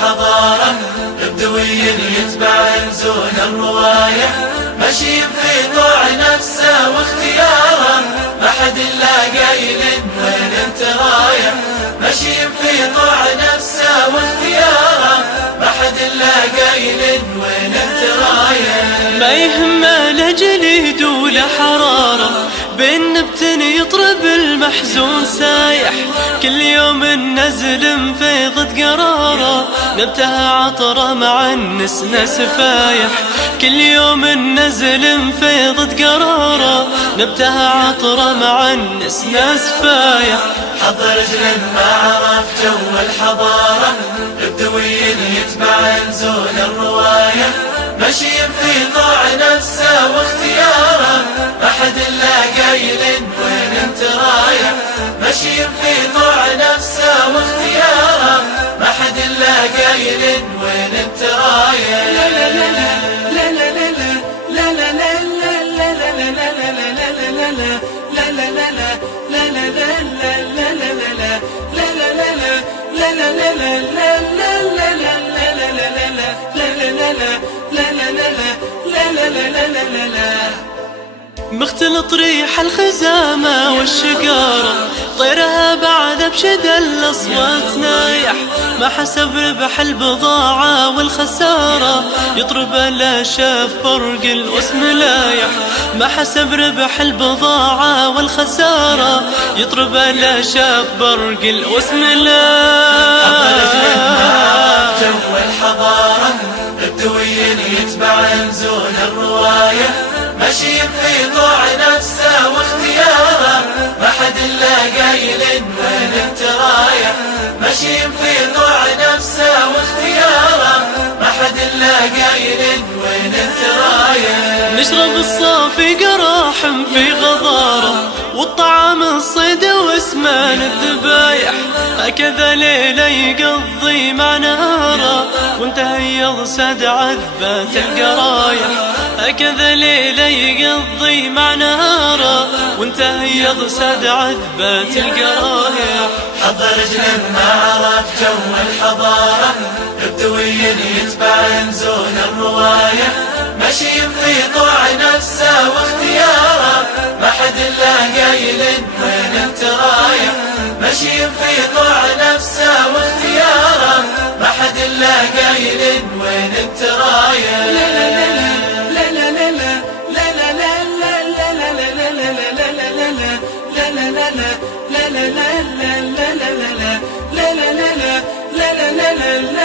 والحضارة، بدوي يتبع زون الرواية، ماشي في طوع نفسه واختياره، ما حد إلا قايل وين انت رايح، ماشي في طوع نفسه واختياره، ما حد إلا قايل وين انت رايح. ما يهمه لجليد ولا حرارة، بين نبتن يطرب المحزون سايح، كل يوم النزل مفيض قراره، نبته عطره مع النسنة سفايح، كل يوم النزل مفيض قراره، نبته عطره مع النسنة سفايح. حض رجل ما عرف جو الحضارة، بدوي يتبع زون الرواية، ماشي في طوع نفسه واختياره، ما حد إلا قايل وين انت رايح، ماشي في طوع نفسه واختياره، ما حد إلا قايل وين انت رايح. لا لا لا لا لا لا لا لا لا مختلط ريح الخزامة والشقارة، طيرها بعد بشد الأصوات نايح، ما حسب ربح البضاعة والخسارة، يطرب لا شاف برق الوسم لايح، ما حسب ربح البضاعة والخسارة، يطرب لا شاف برق الوسم لايح. جو الحضارة، بدوي يتبع زون الرواية، ماشي في طوع نفسه واختياره، ما حد إلا قايل وين انت رايح، ماشي في طوع نفسه واختياره، ما حد إلا قايل وين انت رايح. نشرب الصافي قراحم في غضاره، والطعام الصيد واسمان الذبايح، هكذا ليلة يقضي مع نهاره، وانتهى يغسد عذبات القرايح، هكذا ليلة يقضي مع نهاره، وانتهى يغسد عذبات القرايح. حض رجل ما عرف جو الحضارة، بدوي يتبع زون الرواية، ماشي في طوع نفسه واختياره، ما حد إلا قايل وين انت رايح، ماشي في طوع نفسه واختياره، ما حد إلا قايل وين انت رايح. لا لا لا لا لا لا لا لا لا لا